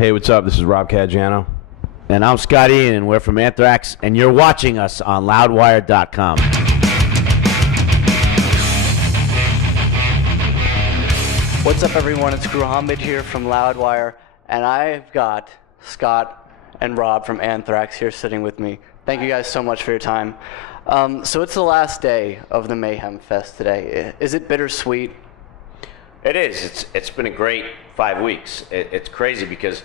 Hey, what's up? This is Rob Caggiano. And I'm Scott Ian, and we're from Anthrax, and you're watching us on Loudwire.com. What's up, everyone? It's Hamid here from Loudwire, and I've got Scott and Rob from Anthrax here sitting with me. Thank you guys so much for your time. So it's the last day of the Mayhem Fest today. Is it bittersweet? It is. It's been a great 5 weeks. It's crazy because,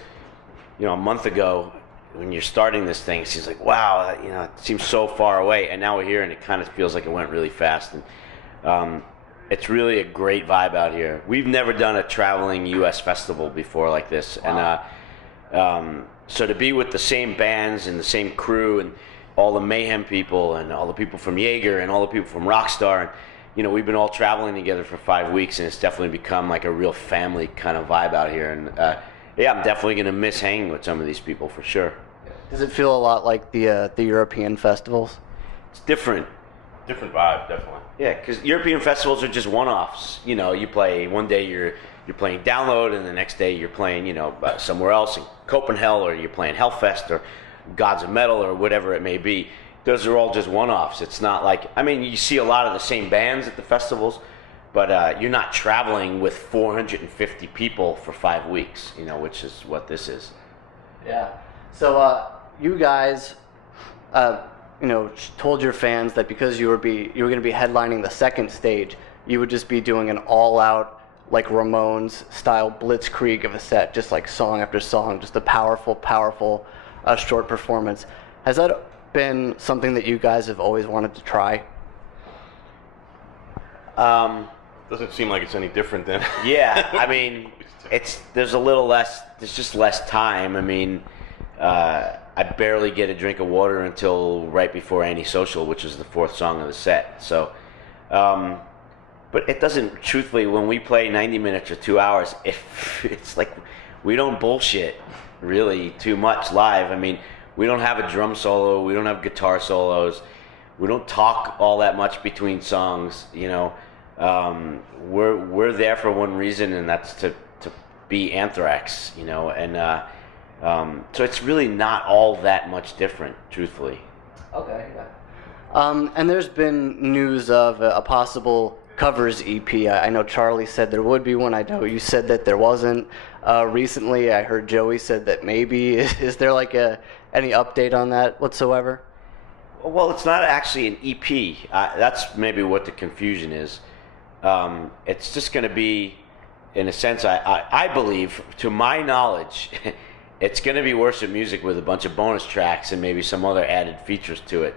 a month ago when you're starting this thing, it seems like, wow, it seems so far away, and now we're here, and it kind of feels like it went really fast. And it's really a great vibe out here. We've never done a traveling U.S. festival before like this, wow. And so to be with the same bands and the same crew and all the Mayhem people and all the people from Jaeger and all the people from Rockstar, and we've been all traveling together for 5 weeks, and it's definitely become like a real family kind of vibe out here. And I'm definitely going to miss hanging with some of these people for sure. Does it feel a lot like the European festivals? It's different. Different vibe, definitely. Yeah, because European festivals are just one-offs. You play one day you're playing Download, and the next day you're playing somewhere else in Copenhagen, or you're playing Hellfest or Gods of Metal or whatever it may be. Those are all just one-offs. It's not like, you see a lot of the same bands at the festivals, but you're not traveling with 450 people for 5 weeks, which is what this is. Yeah. So you guys, told your fans that because you were going to be headlining the second stage, you would just be doing an all-out, like Ramones style blitzkrieg of a set, just like song after song, just a powerful short performance. Has that been something that you guys have always wanted to try? Doesn't seem like it's any different than. Yeah, there's just less time. I barely get a drink of water until right before Antisocial, which is the fourth song of the set. So, but it doesn't, truthfully, when we play 90 minutes or 2 hours, it's like we don't bullshit really too much live. We don't have a drum solo, we don't have guitar solos, we don't talk all that much between songs. We're there for one reason, and that's to be Anthrax. So it's really not all that much different, truthfully. Okay. And there's been news of a possible covers EP. I know Charlie said there would be one. I know you said that there wasn't. Recently, I heard Joey said that maybe. Is there any update on that whatsoever? Well, it's not actually an EP. That's maybe what the confusion is. It's just going to be, in a sense, I believe, to my knowledge, it's going to be worship music with a bunch of bonus tracks and maybe some other added features to it.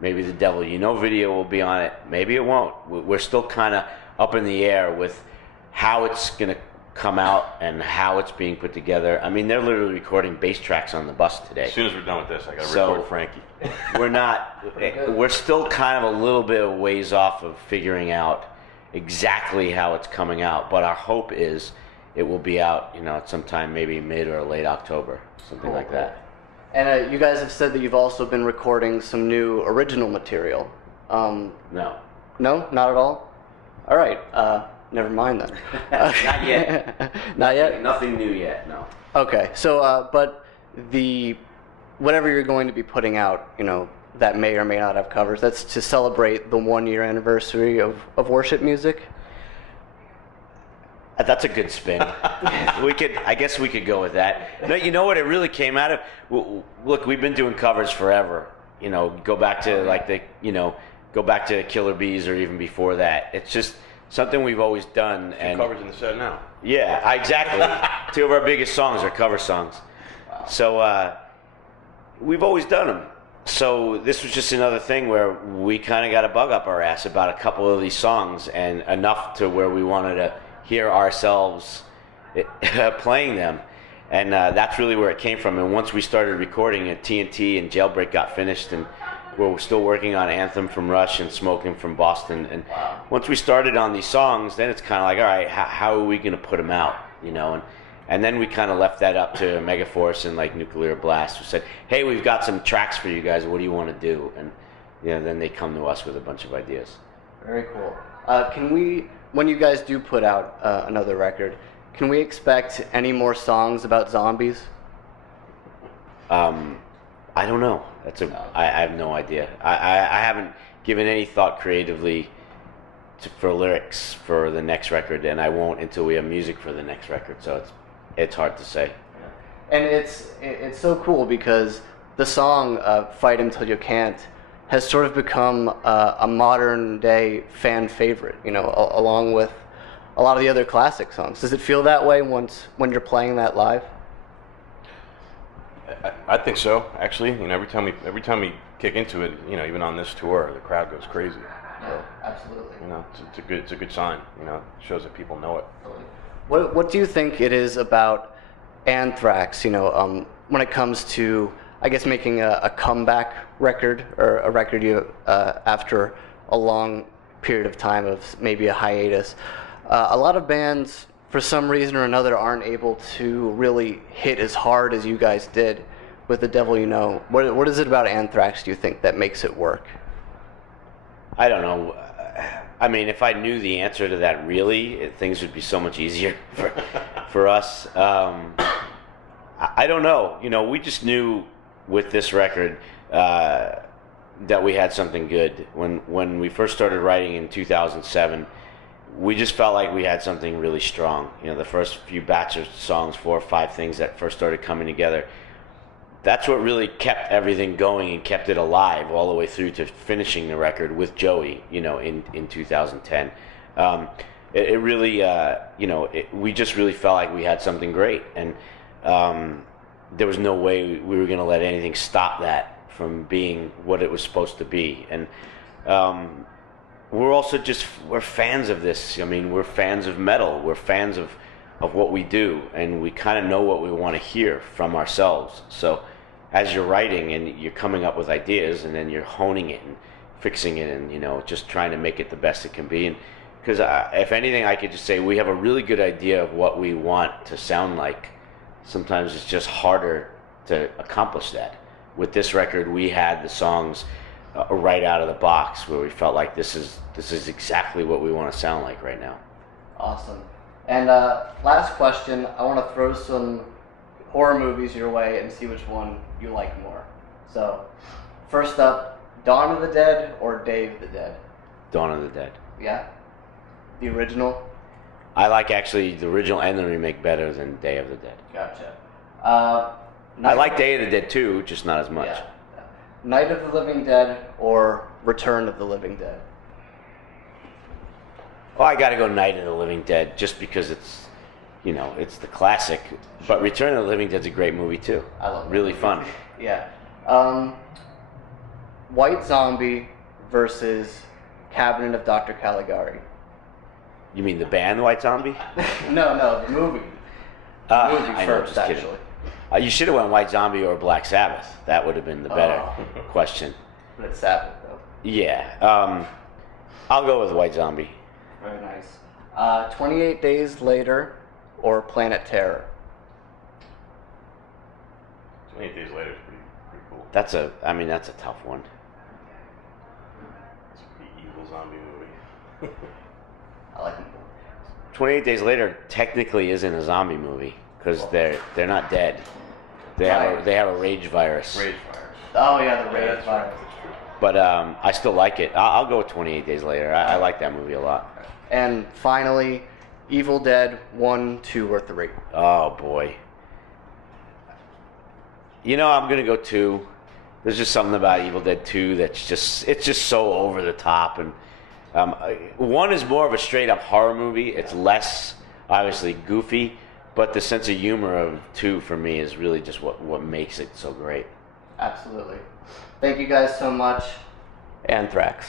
Maybe the Devil You Know video will be on it. Maybe it won't. We're still kind of up in the air with how it's going to come out and how it's being put together. They're literally recording bass tracks on the bus today. As soon as we're done with this, I got to record Frankie. We're still kind of a little bit of ways off of figuring out exactly how it's coming out, but our hope is it will be out, at sometime maybe mid or late October, something like that. And you guys have said that you've also been recording some new original material. No. No? Not at all? All right. Never mind then. Not yet. Not yet? Nothing new yet, no. Okay. So, but whatever you're going to be putting out, that may or may not have covers, that's to celebrate the 1-year anniversary of worship music? That's a good spin. I guess we could go with that. No, you know what? It really came out of. Look, we've been doing covers forever. Go back to go back to Killer Bees or even before that. It's just something we've always done. And covers in the set now. Yeah, exactly. 2 of our biggest songs are cover songs. So we've always done them. So this was just another thing where we kind of got a bug up our ass about a couple of these songs, and enough to where we wanted to hear ourselves playing them, and that's really where it came from. And once we started recording it, TNT and Jailbreak got finished, and we're still working on Anthem from Rush and Smoking from Boston. And once we started on these songs, then it's kind of like, all right, how are we going to put them out, and then we kind of left that up to Megaforce and Nuclear Blast, who said, hey, we've got some tracks for you guys, what do you want to do? And then they come to us with a bunch of ideas. Very cool. When you guys do put out another record, can we expect any more songs about zombies? I don't know. I have no idea. I haven't given any thought creatively for lyrics for the next record, and I won't until we have music for the next record. So it's hard to say. And it's so cool because the song "Fight Until You Can't" has sort of become a modern day fan favorite. Along with a lot of the other classic songs. Does it feel that way when you're playing that live? I think so. Actually, every time we kick into it, even on this tour, the crowd goes crazy. Yeah, absolutely. It's a good sign. It shows that people know it. What do you think it is about Anthrax? When it comes to, I guess, making a comeback record or a record after a long period of time of maybe a hiatus. A lot of bands, for some reason or another, aren't able to really hit as hard as you guys did with The Devil You Know. What is it about Anthrax, do you think, that makes it work? I don't know. I mean, if I knew the answer to that, really, things would be so much easier for us. I don't know. We just knew with this record that we had something good. When we first started writing in 2007, we just felt like we had something really strong. The first few batch of songs, 4 or 5 things that first started coming together, that's what really kept everything going and kept it alive all the way through to finishing the record with Joey, in 2010. It really, we just really felt like we had something great. And there was no way we were going to let anything stop that from being what it was supposed to be. And we're also we're fans of this. I mean, we're fans of metal. We're fans of what we do, and we kind of know what we want to hear from ourselves. So as you're writing and you're coming up with ideas, and then you're honing it and fixing it, and just trying to make it the best it can be. And because if anything, I could just say we have a really good idea of what we want to sound like. Sometimes it's just harder to accomplish that. With this record, we had the songs right out of the box where we felt like this is exactly what we want to sound like right now. Awesome. And last question, I want to throw some horror movies your way and see which one you like more. So, first up, Dawn of the Dead or Day of the Dead? Dawn of the Dead. Yeah? The original? I like actually the original and the remake better than Day of the Dead. Gotcha. I like Day of the Dead too, just not as much. Yeah. Night of the Living Dead or Return of the Living Dead? Well, I gotta go Night of the Living Dead just because it's, it's the classic. But Return of the Living Dead's a great movie too. I love it. Really fun. Yeah. White Zombie versus Cabinet of Dr. Caligari. You mean the band White Zombie? No, the movie. I know, First, just kidding. actually. You should have went White Zombie or Black Sabbath. That would have been the better question. But it's Sabbath, though. Yeah. I'll go with White Zombie. Very nice. 28 Days Later or Planet Terror? 28 Days Later is pretty cool. That's a tough one. It's a pretty evil zombie movie. I like them. 28 Days Later technically isn't a zombie movie because they're not dead. They have a rage virus. Rage virus. Oh yeah, the rage That's virus. right. That's true. But I still like it. I'll go with 28 Days Later. I like that movie a lot. And finally, Evil Dead 1, 2, or 3. Oh boy. I'm gonna go 2. There's just something about Evil Dead 2 that's just so over the top, and 1 is more of a straight up horror movie. It's less obviously goofy, but the sense of humor of 2 for me is really just what makes it so great. Absolutely. Thank you guys so much. Anthrax.